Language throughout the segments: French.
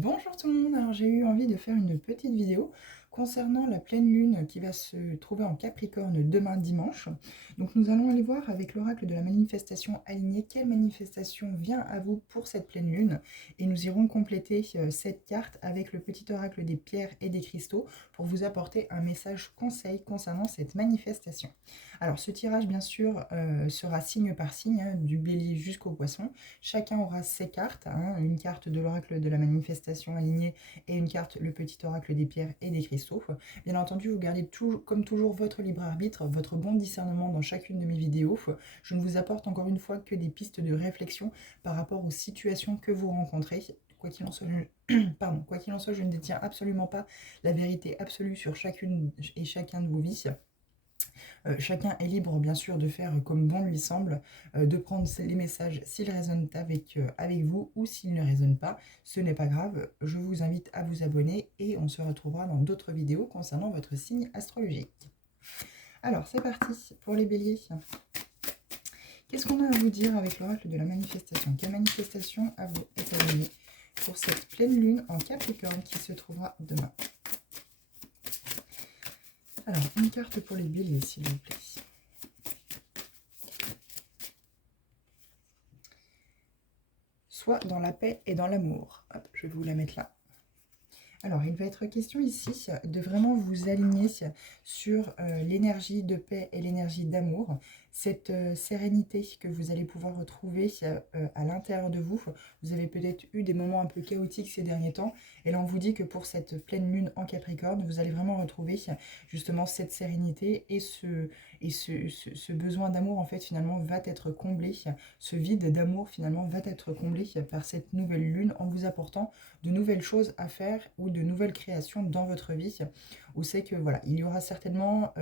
Bonjour tout le monde, alors j'ai eu envie de faire une petite vidéo concernant la pleine lune qui va se trouver en Capricorne demain dimanche. Donc nous allons aller voir avec l'oracle de la manifestation alignée quelle manifestation vient à vous pour cette pleine lune. Et nous irons compléter cette carte avec le petit oracle des pierres et des cristaux pour vous apporter un message conseil concernant cette manifestation. Alors ce tirage bien sûr sera signe par signe, hein, du bélier jusqu'au poisson. Chacun aura ses cartes, hein, une carte de l'oracle de la manifestation alignée et une carte, le petit oracle des pierres et des cristaux. Bien entendu, vous gardez comme toujours votre libre arbitre, votre bon discernement dans chacune de mes vidéos. Je ne vous apporte encore une fois que des pistes de réflexion par rapport aux situations que vous rencontrez. Quoi qu'il en soit, quoi qu'il en soit, je ne détiens absolument pas la vérité absolue sur chacune et chacun de vos vies. Chacun est libre bien sûr de faire comme bon lui semble, de prendre les messages s'ils résonnent avec vous ou s'ils ne résonnent pas. Ce n'est pas grave, je vous invite à vous abonner et on se retrouvera dans d'autres vidéos concernant votre signe astrologique. Alors c'est parti pour les béliers. Qu'est-ce qu'on a à vous dire avec l'oracle de la manifestation? Quelle manifestation à vous est alignée pour cette pleine lune en Capricorne qui se trouvera demain? Alors, une carte pour les béliers, s'il vous plaît. Soit dans la paix et dans l'amour. Hop, je vais vous la mettre là. Alors, il va être question ici de vraiment vous aligner sur l'énergie de paix et l'énergie d'amour, cette sérénité que vous allez pouvoir retrouver à l'intérieur de vous. Vous avez peut-être eu des moments un peu chaotiques ces derniers temps, et là on vous dit que pour cette pleine lune en Capricorne, vous allez vraiment retrouver justement cette sérénité et ce besoin d'amour en fait finalement va être comblé, ce vide d'amour finalement va être comblé par cette nouvelle lune en vous apportant de nouvelles choses à faire ou de nouvelles créations dans votre vie, où c'est que voilà, il y aura certainement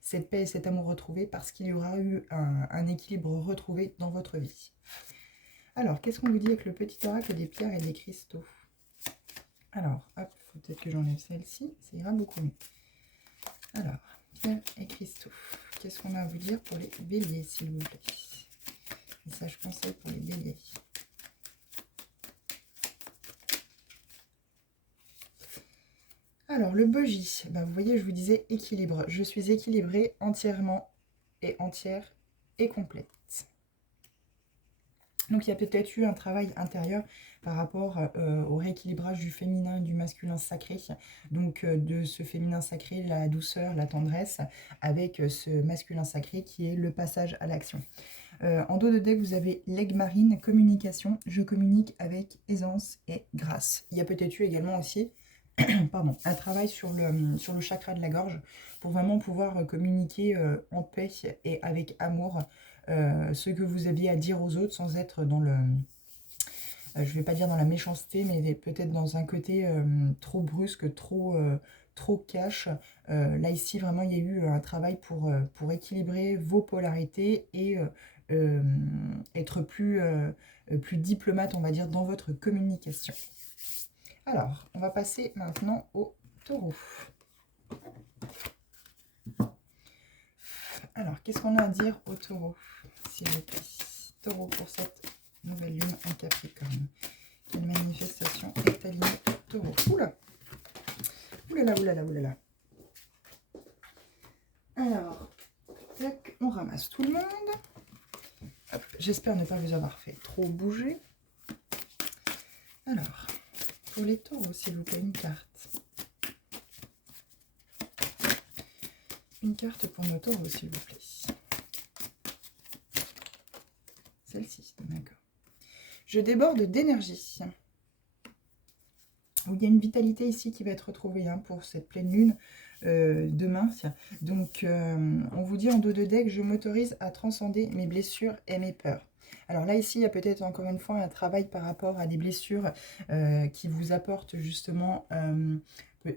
cette paix et cet amour retrouvé parce qu'il y aura eu un équilibre retrouvé dans votre vie. Alors, qu'est-ce qu'on vous dit avec le petit oracle des pierres et des cristaux? Alors, hop, faut peut-être que j'enlève celle-ci, ça ira beaucoup mieux. Alors, pierres et cristaux, qu'est-ce qu'on a à vous dire pour les béliers, s'il vous plaît? Message conseil pour les béliers. Alors, le bogie, ben, vous voyez, je vous disais équilibre. Je suis équilibrée entièrement et entière et complète. Donc, il y a peut-être eu un travail intérieur par rapport au rééquilibrage du féminin et du masculin sacré. Donc, de ce féminin sacré, la douceur, la tendresse, avec ce masculin sacré qui est le passage à l'action. En dos de deck, vous avez l'aigle marine, communication. Je communique avec aisance et grâce. Il y a peut-être eu également aussi pardon, un travail sur le chakra de la gorge pour vraiment pouvoir communiquer en paix et avec amour ce que vous aviez à dire aux autres sans être dans le... je ne vais pas dire dans la méchanceté, mais peut-être dans un côté trop brusque, trop cash. Là, ici, vraiment, il y a eu un travail pour équilibrer vos polarités et être plus diplomate, on va dire, dans votre communication. Alors, on va passer maintenant au taureau. Alors, qu'est-ce qu'on a à dire au taureau, s'il vous plaît? Taureau pour cette nouvelle lune en Capricorne. Quelle manifestation est alignée taureau? Oula! Oulala, oulala, oulala. Alors, tac, on ramasse tout le monde. J'espère ne pas vous avoir fait trop bouger. Alors, pour les taureaux, s'il vous plaît, une carte. Une carte pour nos taureaux, s'il vous plaît. Celle-ci, d'accord. Je déborde d'énergie. Il y a une vitalité ici qui va être retrouvée pour cette pleine lune demain. Donc, on vous dit en dos de deck, je m'autorise à transcender mes blessures et mes peurs. Alors là, ici, il y a peut-être encore une fois un travail par rapport à des blessures qui vous apportent justement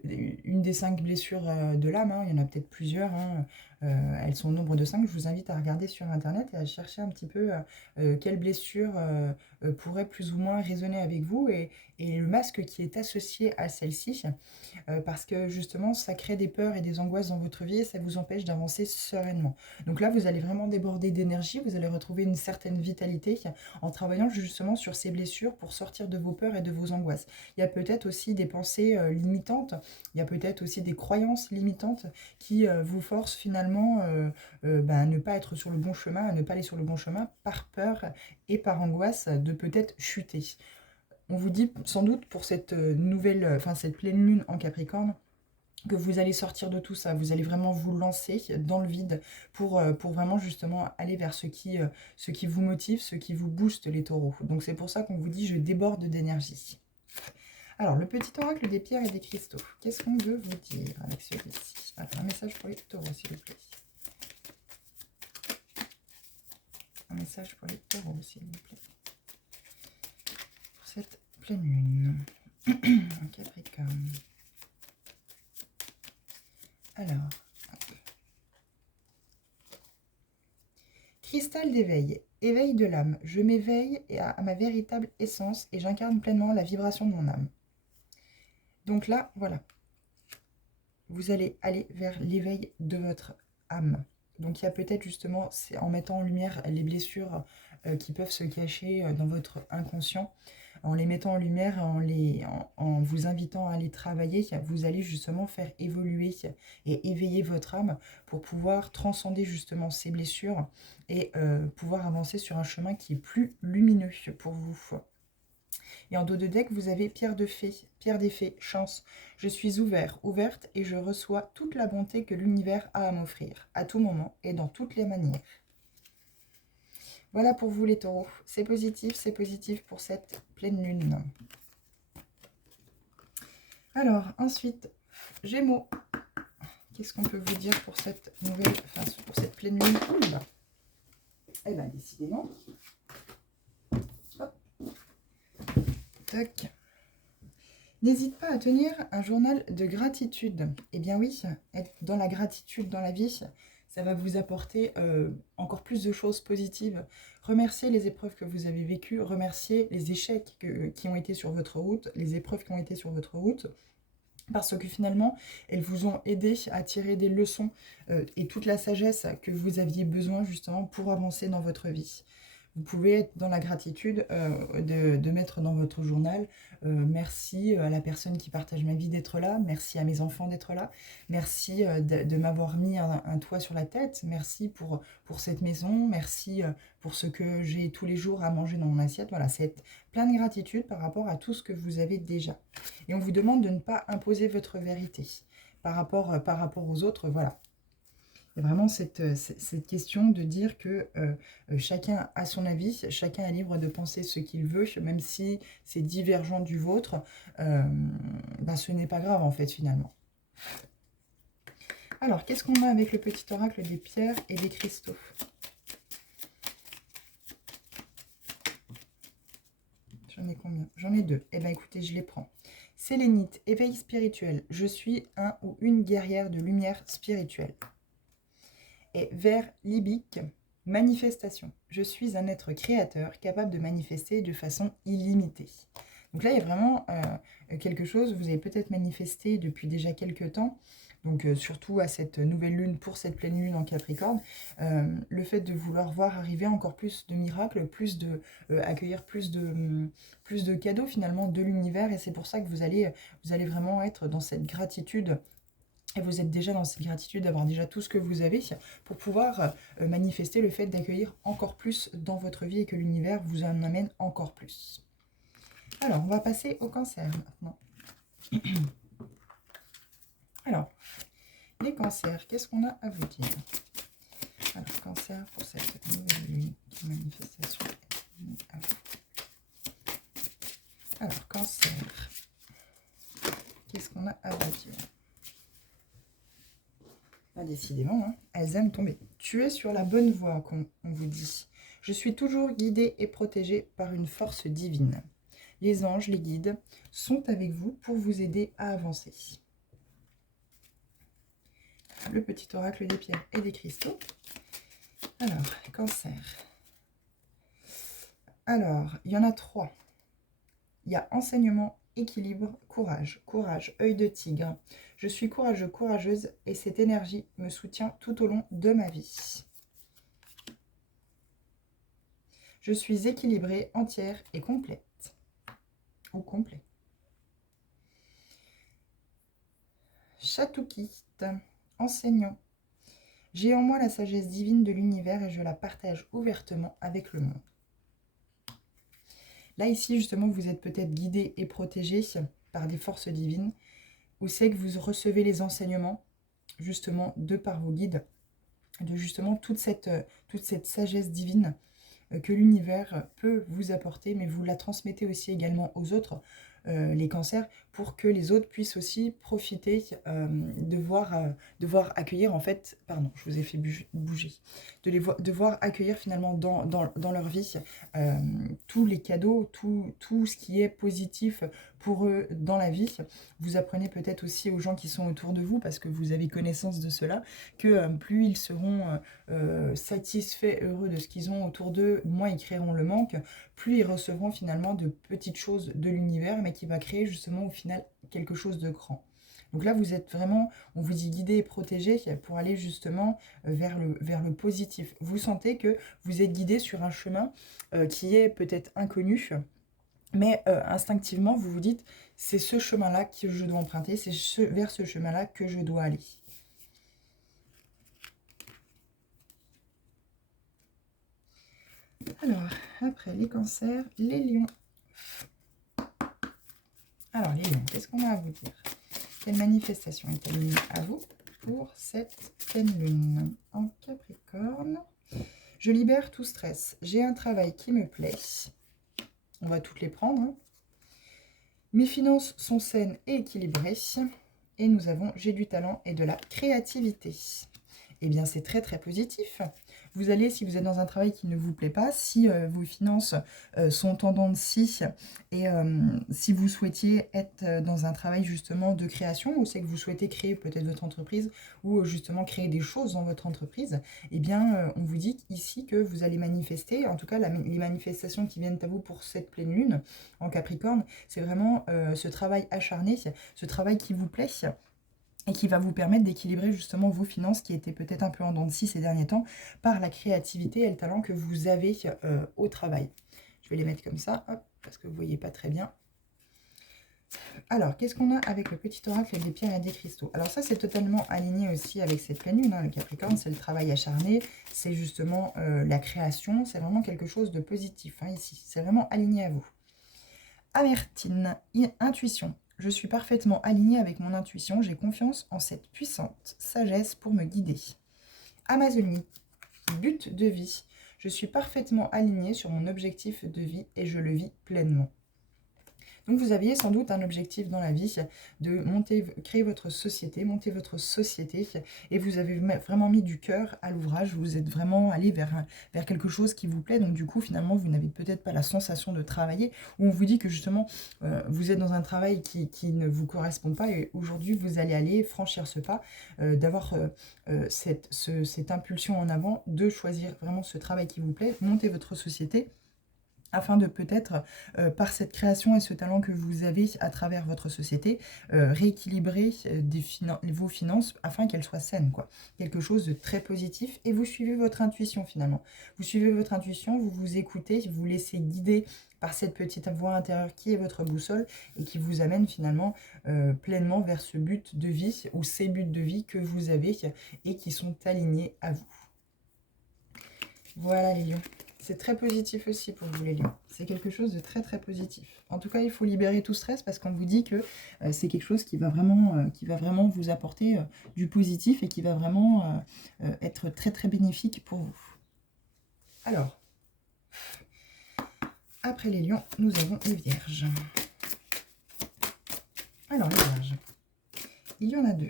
une des 5 blessures de l'âme, hein, il y en a peut-être plusieurs, hein, elles sont au nombre de 5. Je vous invite à regarder sur internet et à chercher un petit peu quelle blessure pourrait plus ou moins résonner avec vous et le masque qui est associé à celle-ci, parce que justement ça crée des peurs et des angoisses dans votre vie et ça vous empêche d'avancer sereinement. Donc là vous allez vraiment déborder d'énergie, vous allez retrouver une certaine vitalité en travaillant justement sur ces blessures pour sortir de vos peurs et de vos angoisses. Il y a peut-être aussi des pensées limitantes, il y a peut-être aussi des croyances limitantes qui vous forcent finalement à ne pas être sur le bon chemin, à ne pas aller sur le bon chemin par peur et par angoisse de peut-être chuter. On vous dit sans doute pour cette cette pleine lune en Capricorne, que vous allez sortir de tout ça, vous allez vraiment vous lancer dans le vide pour vraiment justement aller vers ce qui vous motive, ce qui vous booste les taureaux. Donc c'est pour ça qu'on vous dit je déborde d'énergie. Alors le petit oracle des pierres et des cristaux, qu'est-ce qu'on veut vous dire avec celui-ci? Un message pour les taureaux s'il vous plaît. Un message pour les taureaux s'il vous plaît. Pour cette pleine lune en Capricorne. Alors, cristal d'éveil, éveil de l'âme. Je m'éveille à ma véritable essence et j'incarne pleinement la vibration de mon âme. Donc là, voilà. Vous allez aller vers l'éveil de votre âme. Donc il y a peut-être justement, c'est en mettant en lumière les blessures qui peuvent se cacher dans votre inconscient, en les mettant en lumière, en vous invitant à les travailler, vous allez justement faire évoluer et éveiller votre âme pour pouvoir transcender justement ces blessures et pouvoir avancer sur un chemin qui est plus lumineux pour vous. Et en dos de deck, vous avez pierre de fée, pierre des fées, chance. Je suis ouvert, ouverte et je reçois toute la bonté que l'univers a à m'offrir, à tout moment et dans toutes les manières. Voilà pour vous les taureaux. C'est positif pour cette pleine lune. Alors, ensuite, Gémeaux. Qu'est-ce qu'on peut vous dire pour cette nouvelle, pour cette pleine lune? Oula. Eh bien, décidément. Hop. Tac. N'hésite pas à tenir un journal de gratitude. Eh bien oui, être dans la gratitude dans la vie, ça va vous apporter encore plus de choses positives. Remerciez les épreuves que vous avez vécues, remerciez les échecs qui ont été sur votre route, les épreuves qui ont été sur votre route, parce que finalement, elles vous ont aidé à tirer des leçons et toute la sagesse que vous aviez besoin justement pour avancer dans votre vie. Vous pouvez être dans la gratitude de mettre dans votre journal merci à la personne qui partage ma vie d'être là, merci à mes enfants d'être là, merci de m'avoir mis un toit sur la tête, merci pour cette maison, merci pour ce que j'ai tous les jours à manger dans mon assiette. Voilà, c'est plein de gratitude par rapport à tout ce que vous avez déjà. Et on vous demande de ne pas imposer votre vérité par rapport aux autres, voilà. Il y a vraiment cette question de dire que chacun a son avis, chacun est libre de penser ce qu'il veut, même si c'est divergent du vôtre, ce n'est pas grave en fait finalement. Alors, qu'est-ce qu'on a avec le petit oracle des pierres et des cristaux? J'en ai combien? J'en ai 2. Eh bien écoutez, je les prends. Sélénite, éveil spirituel. Je suis un ou une guerrière de lumière spirituelle. Et vers libique, manifestation. Je suis un être créateur capable de manifester de façon illimitée. Donc là, il y a vraiment quelque chose, vous avez peut-être manifesté depuis déjà quelques temps, donc surtout à cette nouvelle lune, pour cette pleine lune en Capricorne, le fait de vouloir voir arriver encore plus de miracles, accueillir plus de cadeaux finalement de l'univers, et c'est pour ça que vous allez vraiment être dans cette gratitude. Et vous êtes déjà dans cette gratitude d'avoir déjà tout ce que vous avez pour pouvoir manifester le fait d'accueillir encore plus dans votre vie et que l'univers vous en amène encore plus. Alors, on va passer au cancer maintenant. Alors, les cancers, qu'est-ce qu'on a à vous dire? Alors, cancer pour cette nouvelle lune, manifestation. Alors, cancer, qu'est-ce qu'on a à vous dire? Décidément, hein, elles aiment tomber. Tu es sur la bonne voie, qu'on vous dit. Je suis toujours guidée et protégée par une force divine. Les anges, les guides, sont avec vous pour vous aider à avancer. le petit oracle des pierres et des cristaux. Alors, Cancer. Alors, il y en a 3. Il y a enseignement, équilibre, courage. Courage, œil de tigre. Je suis courageux, courageuse et cette énergie me soutient tout au long de ma vie. Je suis équilibrée, entière et complète. Ou complet. Chatoukite, enseignant. J'ai en moi la sagesse divine de l'univers et je la partage ouvertement avec le monde. Là, ici, justement, vous êtes peut-être guidé et protégé par des forces divines, où c'est que vous recevez les enseignements, justement, de par vos guides, de justement toute cette sagesse divine que l'univers peut vous apporter, mais vous la transmettez aussi également aux autres, les cancers, pour que les autres puissent aussi profiter de voir accueillir, en fait, pardon, je vous ai fait bouger, de voir accueillir finalement dans leur vie tous les cadeaux, tout ce qui est positif pour eux dans la vie. Vous apprenez peut-être aussi aux gens qui sont autour de vous, parce que vous avez connaissance de cela, que plus ils seront satisfaits, heureux de ce qu'ils ont autour d'eux, moins ils créeront le manque, plus ils recevront finalement de petites choses de l'univers, mais qui va créer justement au final quelque chose de grand. Donc là, vous êtes vraiment, on vous dit guidé et protégé pour aller justement vers le positif. Vous sentez que vous êtes guidé sur un chemin qui est peut-être inconnu, mais instinctivement, vous vous dites, c'est ce chemin-là que je dois emprunter, c'est vers ce chemin-là que je dois aller. Alors, après les cancers, les lions. Alors, les lions, qu'est-ce qu'on a à vous dire? Quelle manifestation est alignée à vous pour cette pleine lune en Capricorne? Je libère tout stress. J'ai un travail qui me plaît. On va toutes les prendre. Hein. Mes finances sont saines et équilibrées. Et nous avons j'ai du talent et de la créativité. Eh bien, c'est très très positif. Vous allez, si vous êtes dans un travail qui ne vous plaît pas, si vos finances sont en dents de scie, et si vous souhaitiez être dans un travail justement de création, ou c'est que vous souhaitez créer peut-être votre entreprise, ou justement créer des choses dans votre entreprise, eh bien, on vous dit ici que vous allez manifester, en tout cas, les manifestations qui viennent à vous pour cette pleine lune en Capricorne, c'est vraiment ce travail acharné, ce travail qui vous plaît, et qui va vous permettre d'équilibrer justement vos finances qui étaient peut-être un peu en dents de scie ces derniers temps par la créativité et le talent que vous avez au travail. Je vais les mettre comme ça, hop, parce que vous ne voyez pas très bien. Alors, qu'est-ce qu'on a avec le petit oracle des pierres et des cristaux? Alors ça, c'est totalement aligné aussi avec cette pleine lune. Hein. Le Capricorne, c'est le travail acharné, c'est justement la création, c'est vraiment quelque chose de positif hein, ici. C'est vraiment aligné à vous. Amertine, intuition. Je suis parfaitement alignée avec mon intuition. J'ai confiance en cette puissante sagesse pour me guider. Amazonie, but de vie. Je suis parfaitement alignée sur mon objectif de vie et je le vis pleinement. Donc vous aviez sans doute un objectif dans la vie de créer votre société, monter votre société, et vous avez vraiment mis du cœur à l'ouvrage, vous êtes vraiment allé vers quelque chose qui vous plaît, donc du coup finalement vous n'avez peut-être pas la sensation de travailler, ou on vous dit que justement vous êtes dans un travail qui ne vous correspond pas, et aujourd'hui vous allez aller franchir ce pas, d'avoir cette impulsion en avant, de choisir vraiment ce travail qui vous plaît, monter votre société, afin de peut-être, par cette création et ce talent que vous avez à travers votre société, rééquilibrer vos finances afin qu'elles soient saines, quoi. Quelque chose de très positif, et vous suivez votre intuition finalement. Vous suivez votre intuition, vous vous écoutez, vous vous laissez guider par cette petite voix intérieure qui est votre boussole et qui vous amène finalement pleinement vers ce but de vie ou ces buts de vie que vous avez et qui sont alignés à vous. Voilà les lions. C'est très positif aussi pour vous les lions. C'est quelque chose de très très positif. En tout cas, il faut libérer tout stress parce qu'on vous dit que c'est quelque chose qui va vraiment vous apporter du positif et qui va vraiment être très très bénéfique pour vous. Alors, après les lions, nous avons les vierges. Alors les vierges, il y en a deux.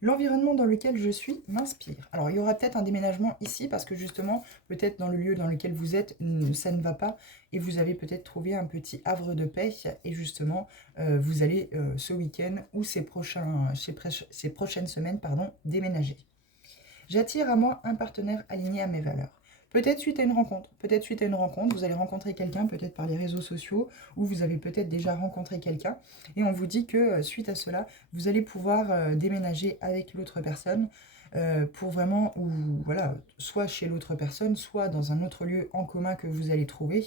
L'environnement dans lequel je suis m'inspire. Alors, il y aura peut-être un déménagement ici parce que justement, peut-être dans le lieu dans lequel vous êtes, ça ne va pas et vous avez peut-être trouvé un petit havre de paix et justement, vous allez ce week-end ou ces prochaines semaines, pardon, déménager. J'attire à moi un partenaire aligné à mes valeurs. Peut-être suite à une rencontre, vous allez rencontrer quelqu'un, peut-être par les réseaux sociaux, ou vous avez peut-être déjà rencontré quelqu'un, et on vous dit que suite à cela, vous allez pouvoir déménager avec l'autre personne, pour vraiment, ou voilà, soit chez l'autre personne, soit dans un autre lieu en commun que vous allez trouver,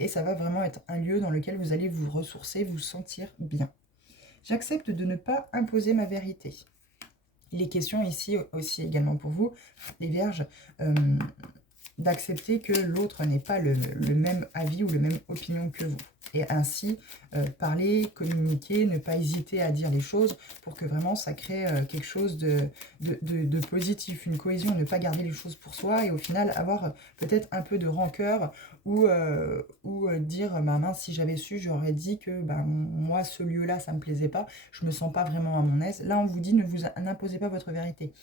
et ça va vraiment être un lieu dans lequel vous allez vous ressourcer, vous sentir bien. J'accepte de ne pas imposer ma vérité. Il est question ici aussi également pour vous, les vierges, d'accepter que l'autre n'ait pas le même avis ou le même opinion que vous. Et ainsi, parler, communiquer, ne pas hésiter à dire les choses pour que vraiment ça crée quelque chose de positif, une cohésion, ne pas garder les choses pour soi et au final avoir peut-être un peu de rancœur ou dire bah, mince, si j'avais su, j'aurais dit que bah, moi, ce lieu-là, ça ne me plaisait pas, je me sens pas vraiment à mon aise. Là, on vous dit, n'imposez pas votre vérité.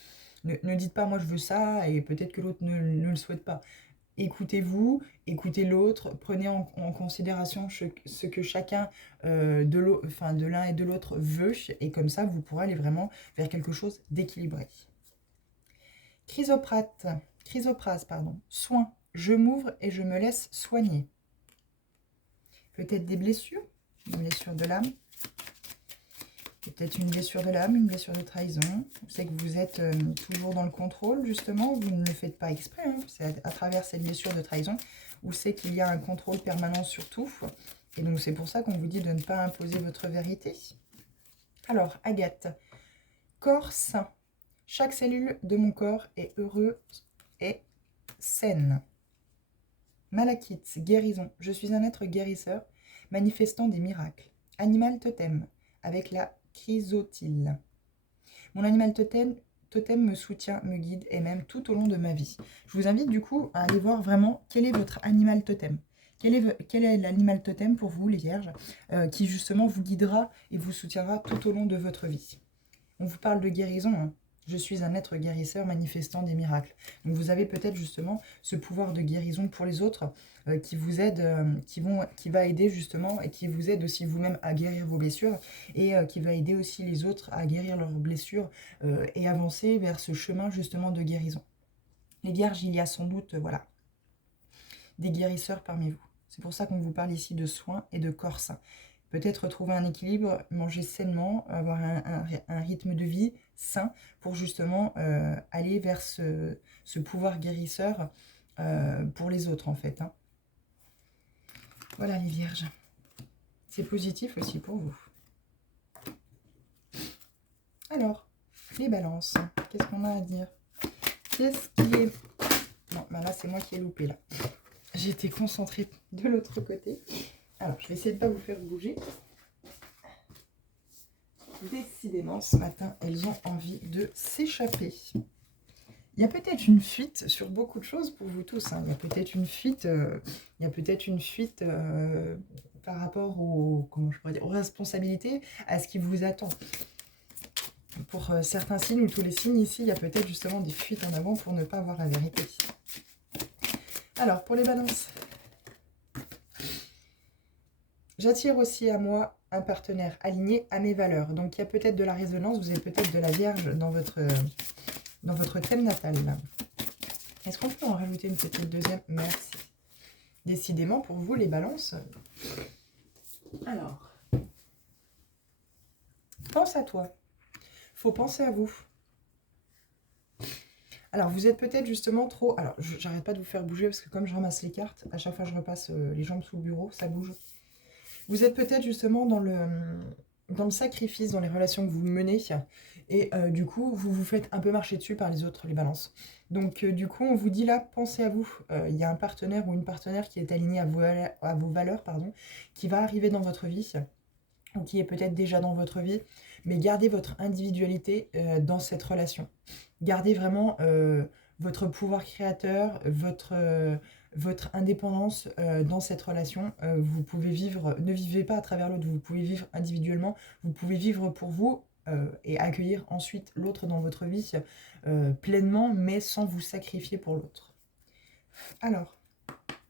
Ne dites pas moi je veux ça et peut-être que l'autre ne le souhaite pas. Écoutez-vous, écoutez l'autre, prenez en considération ce que chacun de l'un et de l'autre veut et comme ça vous pourrez aller vraiment vers quelque chose d'équilibré. Chrysoprase, pardon. Soin. Je m'ouvre et je me laisse soigner. Peut-être des blessures, une blessure de l'âme. Peut-être une blessure de l'âme, une blessure de trahison. Vous savez que vous êtes toujours dans le contrôle, justement. Vous ne le faites pas exprès. Hein. C'est à travers cette blessure de trahison où c'est qu'il y a un contrôle permanent sur tout. Et donc, c'est pour ça qu'on vous dit de ne pas imposer votre vérité. Alors, Agathe. Corps sain. Chaque cellule de mon corps est heureuse et saine. Malachite, guérison. Je suis un être guérisseur, manifestant des miracles. Animal totem, avec la chrysotile. Mon animal totem me soutient, me guide et même tout au long de ma vie. Je vous invite du coup à aller voir vraiment quel est votre animal totem. Quel est l'animal totem pour vous, les vierges, qui justement vous guidera et vous soutiendra tout au long de votre vie. On vous parle de guérison, hein. Je suis un être guérisseur manifestant des miracles. Donc vous avez peut-être justement ce pouvoir de guérison pour les autres qui vous aide, qui va aider justement et qui vous aide aussi vous-même à guérir vos blessures et qui va aider aussi les autres à guérir leurs blessures et avancer vers ce chemin justement de guérison. Les vierges, il y a sans doute voilà, des guérisseurs parmi vous. C'est pour ça qu'on vous parle ici de soins et de corps sain. Peut-être retrouver un équilibre, manger sainement, avoir un rythme de vie sain pour justement aller vers ce pouvoir guérisseur pour les autres en fait. Hein. Voilà les vierges. C'est positif aussi pour vous. Alors, les balances, qu'est-ce qu'on a à dire? Qu'est-ce qui est... Non, bah là c'est moi qui ai loupé là. J'ai été concentrée de l'autre côté. Alors, je vais essayer de ne pas vous faire bouger. Décidément, ce matin, elles ont envie de s'échapper. Il y a peut-être une fuite sur beaucoup de choses pour vous tous. Hein. Il y a peut-être une fuite, par rapport aux responsabilités, à ce qui vous attend. Pour certains signes ou tous les signes ici, il y a peut-être justement des fuites en avant pour ne pas avoir la vérité. Alors, pour les balances, j'attire aussi à moi un partenaire aligné à mes valeurs. Donc, il y a peut-être de la résonance, vous avez peut-être de la Vierge dans votre thème natal. Est-ce qu'on peut en rajouter une petite deuxième? Merci. Décidément, pour vous, les balances. Alors, pense à toi. Faut penser à vous. Alors, vous êtes peut-être justement trop... Alors, j'arrête pas de vous faire bouger parce que comme je ramasse les cartes, à chaque fois que je repasse les jambes sous le bureau, ça bouge. Vous êtes peut-être justement dans le sacrifice, dans les relations que vous menez. Et du coup, vous vous faites un peu marcher dessus par les autres, les balances. Donc, du coup, on vous dit là, pensez à vous. Il y a un partenaire ou une partenaire qui est aligné à vos valeurs, pardon, qui va arriver dans votre vie, ou qui est peut-être déjà dans votre vie. Mais gardez votre individualité dans cette relation. Gardez vraiment votre pouvoir créateur, votre indépendance dans cette relation. Vous pouvez vivre, ne vivez pas à travers l'autre, vous pouvez vivre individuellement, vous pouvez vivre pour vous et accueillir ensuite l'autre dans votre vie pleinement, mais sans vous sacrifier pour l'autre. Alors,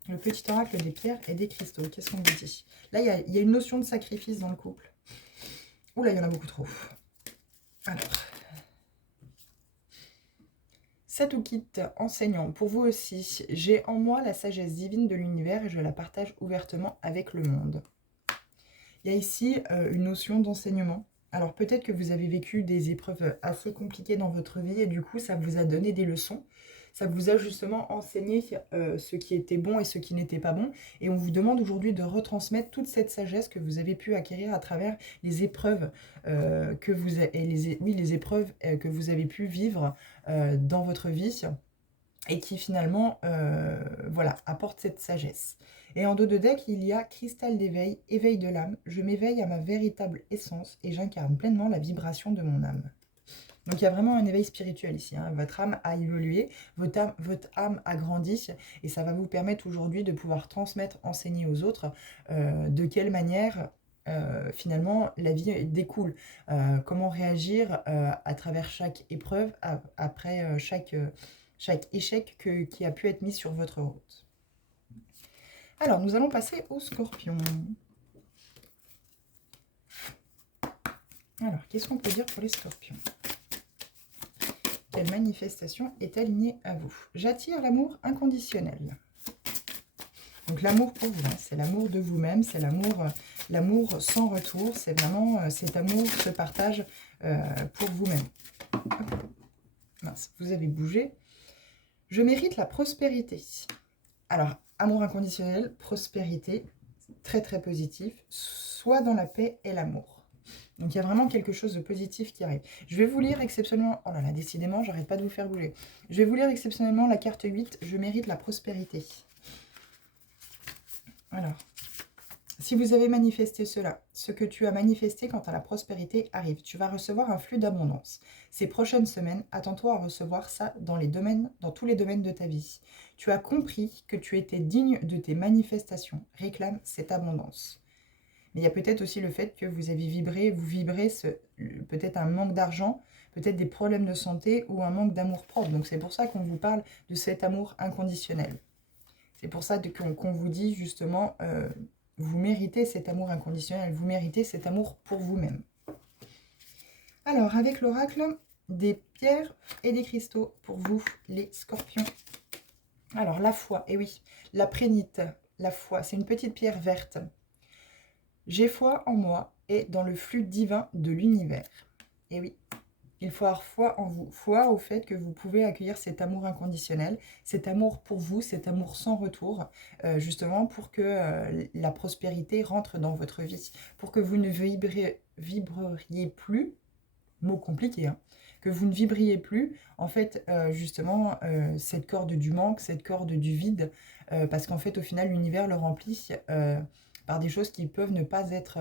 le petit oracle des pierres et des cristaux, qu'est-ce qu'on vous dit? Là, il y a une notion de sacrifice dans le couple. Oula, il y en a beaucoup trop. Alors, 7 ou kit enseignant, pour vous aussi, j'ai en moi la sagesse divine de l'univers et je la partage ouvertement avec le monde. Il y a ici une notion d'enseignement. Alors peut-être que vous avez vécu des épreuves assez compliquées dans votre vie et du coup ça vous a donné des leçons. Ça vous a justement enseigné ce qui était bon et ce qui n'était pas bon. Et on vous demande aujourd'hui de retransmettre toute cette sagesse que vous avez pu acquérir à travers les épreuves que vous avez pu vivre dans votre vie et qui finalement voilà, apporte cette sagesse. Et en dos de deck, il y a cristal d'éveil, éveil de l'âme. Je m'éveille à ma véritable essence et j'incarne pleinement la vibration de mon âme. Donc il y a vraiment un éveil spirituel ici. Hein. Votre âme a évolué, votre âme a grandi et ça va vous permettre aujourd'hui de pouvoir transmettre, enseigner aux autres de quelle manière finalement la vie découle. Comment réagir à travers chaque épreuve, après chaque échec qui a pu être mis sur votre route. Alors, nous allons passer au Scorpion. Alors, qu'est-ce qu'on peut dire pour les Scorpions? Quelle manifestation est alignée à vous? J'attire l'amour inconditionnel. Donc, l'amour pour vous, hein, c'est l'amour de vous-même, c'est l'amour sans retour, c'est vraiment cet amour, ce partage pour vous-même. Mince, vous avez bougé. Je mérite la prospérité. Alors, amour inconditionnel, prospérité, très très positif, soit dans la paix et l'amour. Donc, il y a vraiment quelque chose de positif qui arrive. Je vais vous lire exceptionnellement, oh là là, décidément, j'arrête pas de vous faire bouger. Je vais vous lire exceptionnellement la carte 8, je mérite la prospérité. Alors, si vous avez manifesté cela, ce que tu as manifesté quant à la prospérité arrive. Tu vas recevoir un flux d'abondance. Ces prochaines semaines, attends-toi à recevoir ça dans tous les domaines de ta vie. Tu as compris que tu étais digne de tes manifestations. Réclame cette abondance. Mais il y a peut-être aussi le fait que vous vibrez peut-être un manque d'argent, peut-être des problèmes de santé ou un manque d'amour propre. Donc c'est pour ça qu'on vous parle de cet amour inconditionnel. C'est pour ça qu'on vous dit justement... vous méritez cet amour inconditionnel, vous méritez cet amour pour vous-même. Alors, avec l'oracle, des pierres et des cristaux pour vous, les scorpions. Alors, la foi, et oui, la prénite, la foi, c'est une petite pierre verte. J'ai foi en moi et dans le flux divin de l'univers. Et oui, il faut avoir foi en vous, foi au fait que vous pouvez accueillir cet amour inconditionnel, cet amour pour vous, cet amour sans retour, justement pour que la prospérité rentre dans votre vie, pour que vous ne vibreriez plus, mot compliqué, hein, que vous ne vibriez plus, en fait, justement, cette corde du manque, cette corde du vide, parce qu'en fait, au final, l'univers le remplit par des choses qui peuvent ne pas être...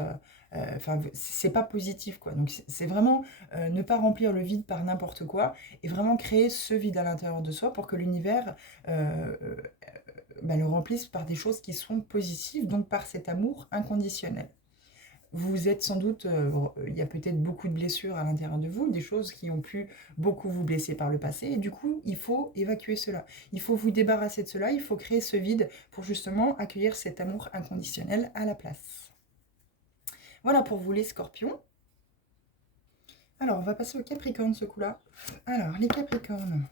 Enfin, c'est pas positif, quoi. Donc, c'est vraiment ne pas remplir le vide par n'importe quoi et vraiment créer ce vide à l'intérieur de soi pour que l'univers le remplisse par des choses qui sont positives, donc par cet amour inconditionnel. Vous êtes sans doute, il y a peut-être beaucoup de blessures à l'intérieur de vous, des choses qui ont pu beaucoup vous blesser par le passé, et du coup, il faut évacuer cela. Il faut vous débarrasser de cela, il faut créer ce vide pour justement accueillir cet amour inconditionnel à la place. Voilà pour vous les scorpions. Alors, on va passer aux capricornes ce coup-là. Alors, les capricornes.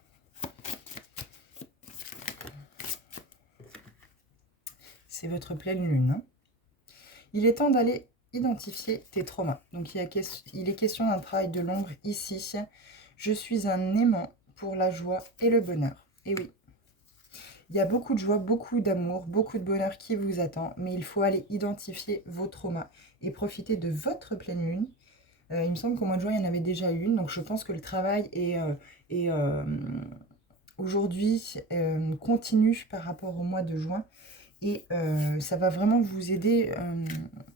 C'est votre pleine lune. Hein. Il est temps d'aller identifier tes traumas. Donc, il est question d'un travail de l'ombre ici. Je suis un aimant pour la joie et le bonheur. Et oui, il y a beaucoup de joie, beaucoup d'amour, beaucoup de bonheur qui vous attend, mais il faut aller identifier vos traumas et profiter de votre pleine lune. Il me semble qu'au mois de juin, il y en avait déjà une, donc je pense que le travail est aujourd'hui continue par rapport au mois de juin. Et ça va vraiment vous aider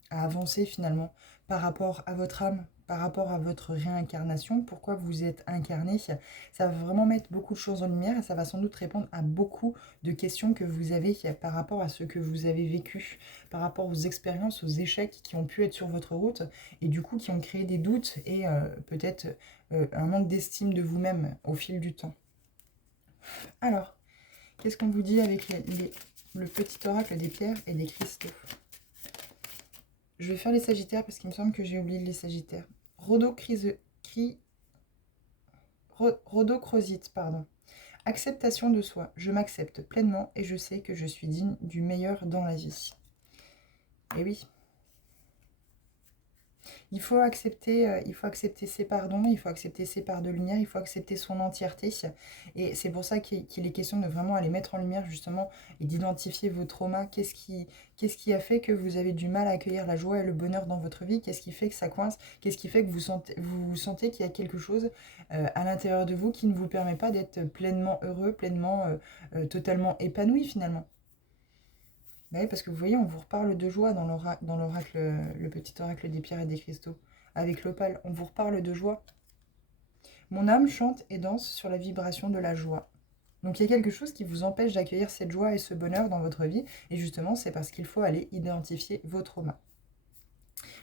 à avancer finalement par rapport à votre âme, par rapport à votre réincarnation, pourquoi vous êtes incarné. Ça va vraiment mettre beaucoup de choses en lumière et ça va sans doute répondre à beaucoup de questions que vous avez par rapport à ce que vous avez vécu, par rapport aux expériences, aux échecs qui ont pu être sur votre route et du coup qui ont créé des doutes et peut-être un manque d'estime de vous-même au fil du temps. Alors, qu'est-ce qu'on vous dit avec le petit oracle des pierres et des cristaux? Je vais faire les sagittaires parce qu'il me semble que j'ai oublié les sagittaires. Rhodochrosite, pardon. Acceptation de soi. Je m'accepte pleinement et je sais que je suis digne du meilleur dans la vie. Et oui. Il faut accepter ses pardons, il faut accepter ses parts de lumière, il faut accepter son entièreté. Et c'est pour ça qu'il est question de vraiment aller mettre en lumière justement et d'identifier vos traumas. Qu'est-ce qui a fait que vous avez du mal à accueillir la joie et le bonheur dans votre vie? Qu'est-ce qui fait que ça coince? Qu'est-ce qui fait que vous sentez qu'il y a quelque chose à l'intérieur de vous qui ne vous permet pas d'être pleinement heureux, pleinement, totalement épanoui finalement? Bah oui, parce que vous voyez, on vous reparle de joie dans l'oracle, le petit oracle des pierres et des cristaux. Avec l'opale, on vous reparle de joie. Mon âme chante et danse sur la vibration de la joie. Donc il y a quelque chose qui vous empêche d'accueillir cette joie et ce bonheur dans votre vie. Et justement, c'est parce qu'il faut aller identifier vos traumas.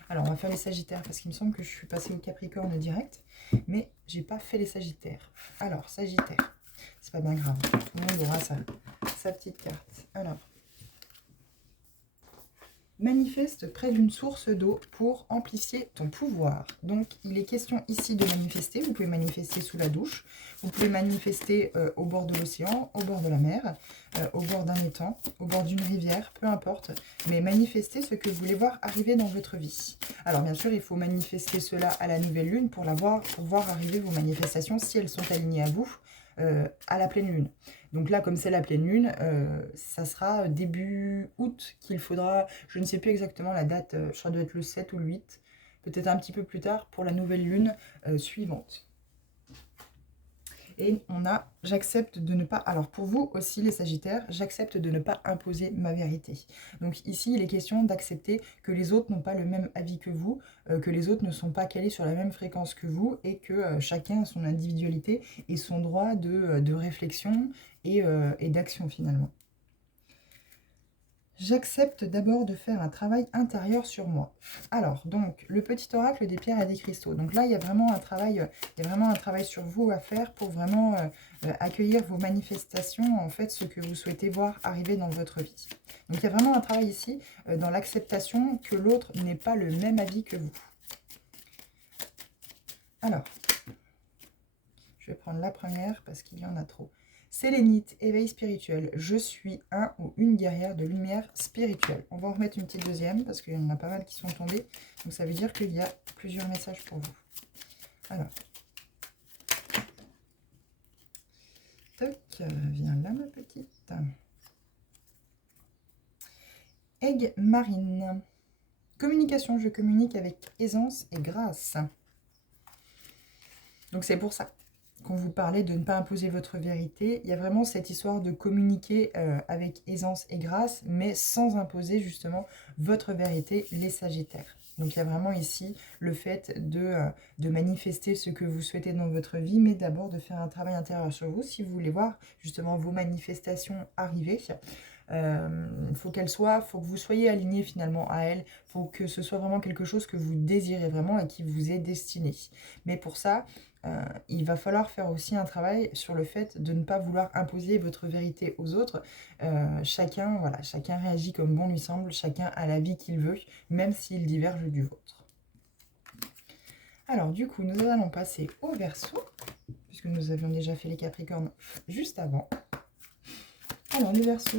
Alors, on va faire les sagittaires, parce qu'il me semble que je suis passée au Capricorne direct. Mais j'ai pas fait les sagittaires. Alors, sagittaire, c'est pas bien grave. Tout le monde aura sa petite carte. Alors... Manifeste près d'une source d'eau pour amplifier ton pouvoir. Donc, il est question ici de manifester. Vous pouvez manifester sous la douche. Vous pouvez manifester au bord de l'océan, au bord de la mer, au bord d'un étang, au bord d'une rivière, peu importe. Mais manifestez ce que vous voulez voir arriver dans votre vie. Alors, bien sûr, il faut manifester cela à la nouvelle lune pour voir arriver vos manifestations si elles sont alignées à vous. À la pleine lune. Donc là, comme c'est la pleine lune, ça sera début août qu'il faudra, je ne sais plus exactement la date, ça doit être le 7 ou le 8, peut-être un petit peu plus tard pour la nouvelle lune suivante. Et on a, j'accepte de ne pas, alors pour vous aussi les sagittaires, j'accepte de ne pas imposer ma vérité. Donc ici, il est question d'accepter que les autres n'ont pas le même avis que vous, que les autres ne sont pas calés sur la même fréquence que vous, et que chacun a son individualité et son droit de réflexion et d'action finalement. J'accepte d'abord de faire un travail intérieur sur moi. Alors, donc, le petit oracle des pierres et des cristaux. Donc là, il y a vraiment un travail sur vous à faire pour vraiment accueillir vos manifestations, en fait, ce que vous souhaitez voir arriver dans votre vie. Donc, il y a vraiment un travail ici dans l'acceptation que l'autre n'ait pas le même avis que vous. Alors, je vais prendre la première parce qu'il y en a trop. Sélénite, éveil spirituel. Je suis un ou une guerrière de lumière spirituelle. On va en remettre une petite deuxième parce qu'il y en a pas mal qui sont tombés. Donc ça veut dire qu'il y a plusieurs messages pour vous. Alors. Toc, viens là ma petite. Aigle marine. Communication, je communique avec aisance et grâce. Donc c'est pour ça qu'on vous parlait de ne pas imposer votre vérité. Il y a vraiment cette histoire de communiquer avec aisance et grâce, mais sans imposer justement votre vérité, les sagittaires. Donc il y a vraiment ici le fait de manifester ce que vous souhaitez dans votre vie, mais d'abord de faire un travail intérieur sur vous si vous voulez voir justement vos manifestations arriver. Faut que vous soyez aligné finalement à elle, faut que ce soit vraiment quelque chose que vous désirez vraiment et qui vous est destiné. Mais pour ça, il va falloir faire aussi un travail sur le fait de ne pas vouloir imposer votre vérité aux autres. Chacun réagit comme bon lui semble, chacun a la vie qu'il veut, même s'il diverge du vôtre. Alors du coup, nous allons passer au Verseau, puisque nous avions déjà fait les Capricornes juste avant. Alors le Verseau,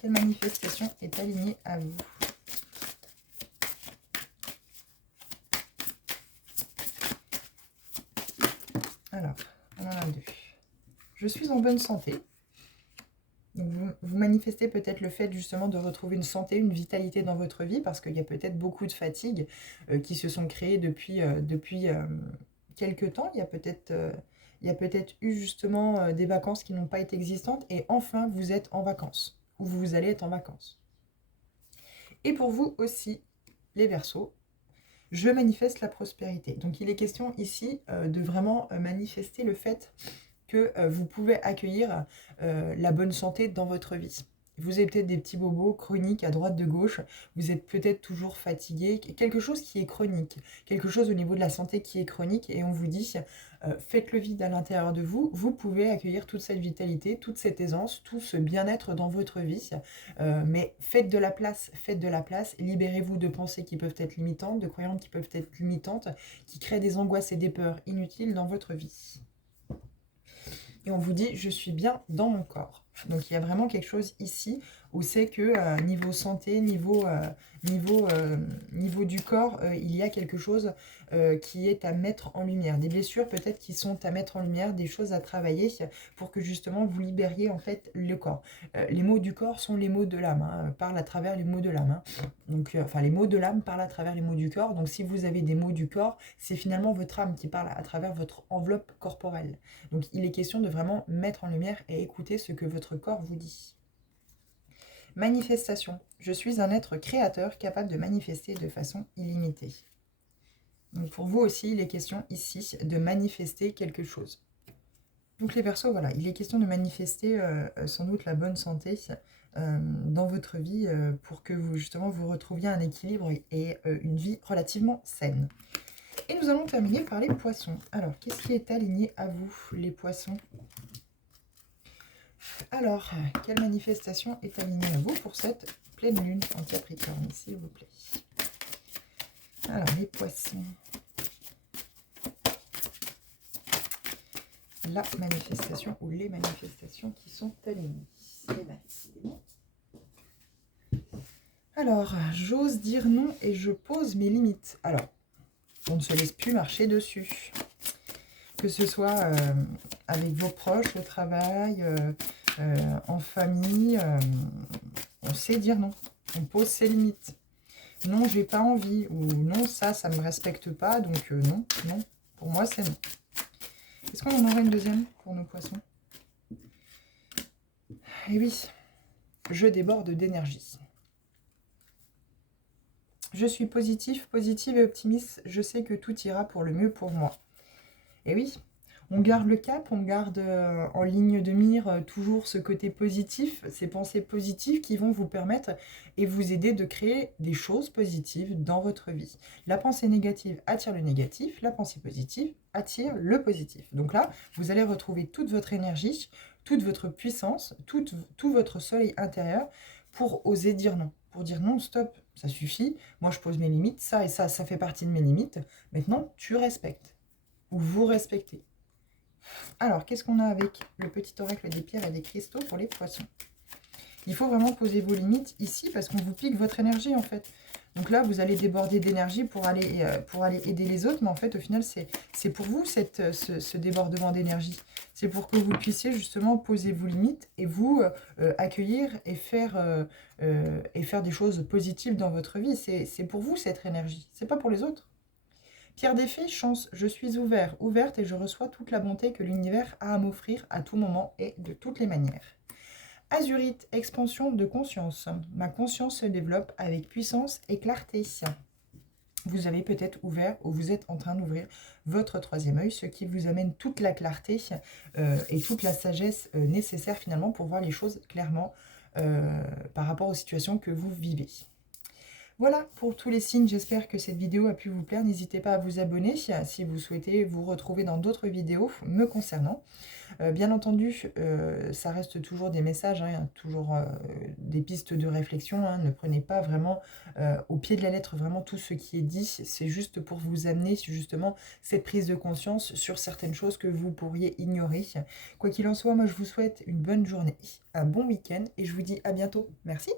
quelle manifestation est alignée à vous? Alors, on en a deux. Je suis en bonne santé. Donc vous manifestez peut-être le fait justement de retrouver une santé, une vitalité dans votre vie, parce qu'il y a peut-être beaucoup de fatigues qui se sont créées depuis quelques temps. Il y a peut-être eu justement des vacances qui n'ont pas été existantes, et enfin vous êtes en vacances, ou vous allez être en vacances. Et pour vous aussi, les Verseaux, Je manifeste la prospérité. Donc il est question ici de vraiment manifester le fait que vous pouvez accueillir la bonne santé dans votre vie. Vous avez peut-être des petits bobos chroniques à droite de gauche, vous êtes peut-être toujours fatigué, quelque chose qui est chronique, quelque chose au niveau de la santé qui est chronique, et on vous dit, faites le vide à l'intérieur de vous, vous pouvez accueillir toute cette vitalité, toute cette aisance, tout ce bien-être dans votre vie, mais faites de la place, libérez-vous de pensées qui peuvent être limitantes, de croyances qui peuvent être limitantes, qui créent des angoisses et des peurs inutiles dans votre vie. Et on vous dit, je suis bien dans mon corps. Donc il y a vraiment quelque chose ici où c'est que niveau santé, niveau du corps, il y a quelque chose qui est à mettre en lumière. Des blessures peut-être qui sont à mettre en lumière, des choses à travailler pour que justement vous libériez en fait le corps. Les mots du corps sont les mots de l'âme, hein, parlent à travers les mots de l'âme. Hein. Donc, enfin les mots de l'âme parlent à travers les mots du corps. Donc si vous avez des mots du corps, c'est finalement votre âme qui parle à travers votre enveloppe corporelle. Donc il est question de vraiment mettre en lumière et écouter ce que votre corps vous dit. Manifestation. Je suis un être créateur capable de manifester de façon illimitée. Donc pour vous aussi, il est question ici de manifester quelque chose. Donc les Verseaux, voilà, il est question de manifester sans doute la bonne santé dans votre vie pour que vous justement vous retrouviez un équilibre et une vie relativement saine. Et nous allons terminer par les poissons. Alors, qu'est-ce qui est aligné à vous, les poissons? Alors, quelle manifestation est alignée à vous pour cette pleine lune en Capricorne, s'il vous plaît? Alors, les poissons. La manifestation ou les manifestations qui sont alignées. C'est parti. Alors, j'ose dire non et je pose mes limites. Alors, on ne se laisse plus marcher dessus. Que ce soit avec vos proches, au travail, en famille, on sait dire non. On pose ses limites. Non, j'ai pas envie. Ou non, ça me respecte pas. Donc non, non. Pour moi, c'est non. Est-ce qu'on en aura une deuxième pour nos poissons? Eh oui, je déborde d'énergie. Je suis positive et optimiste. Je sais que tout ira pour le mieux pour moi. Et oui, on garde le cap, on garde en ligne de mire toujours ce côté positif, ces pensées positives qui vont vous permettre et vous aider de créer des choses positives dans votre vie. La pensée négative attire le négatif, la pensée positive attire le positif. Donc là, vous allez retrouver toute votre énergie, toute votre puissance, tout votre soleil intérieur pour oser dire non. Pour dire non, stop, ça suffit, moi je pose mes limites, ça et ça fait partie de mes limites. Maintenant, tu respectes. Ou vous respectez. Alors, qu'est-ce qu'on a avec le petit oracle des pierres et des cristaux pour les poissons? Il faut vraiment poser vos limites ici parce qu'on vous pique votre énergie en fait. Donc là, vous allez déborder d'énergie pour aller aider les autres, mais en fait, au final, c'est pour vous ce débordement d'énergie. C'est pour que vous puissiez justement poser vos limites et vous accueillir et faire des choses positives dans votre vie. C'est pour vous cette énergie, c'est pas pour les autres. Pierre des fées, chance, je suis ouverte et je reçois toute la bonté que l'univers a à m'offrir à tout moment et de toutes les manières. Azurite, expansion de conscience. Ma conscience se développe avec puissance et clarté. Vous avez peut-être ouvert ou vous êtes en train d'ouvrir votre troisième œil, ce qui vous amène toute la clarté et toute la sagesse nécessaire finalement pour voir les choses clairement par rapport aux situations que vous vivez. Voilà pour tous les signes, j'espère que cette vidéo a pu vous plaire. N'hésitez pas à vous abonner si vous souhaitez vous retrouver dans d'autres vidéos me concernant. Bien entendu, ça reste toujours des messages, hein, toujours des pistes de réflexion. Hein, ne prenez pas vraiment au pied de la lettre vraiment tout ce qui est dit. C'est juste pour vous amener justement cette prise de conscience sur certaines choses que vous pourriez ignorer. Quoi qu'il en soit, moi je vous souhaite une bonne journée, un bon week-end et je vous dis à bientôt. Merci.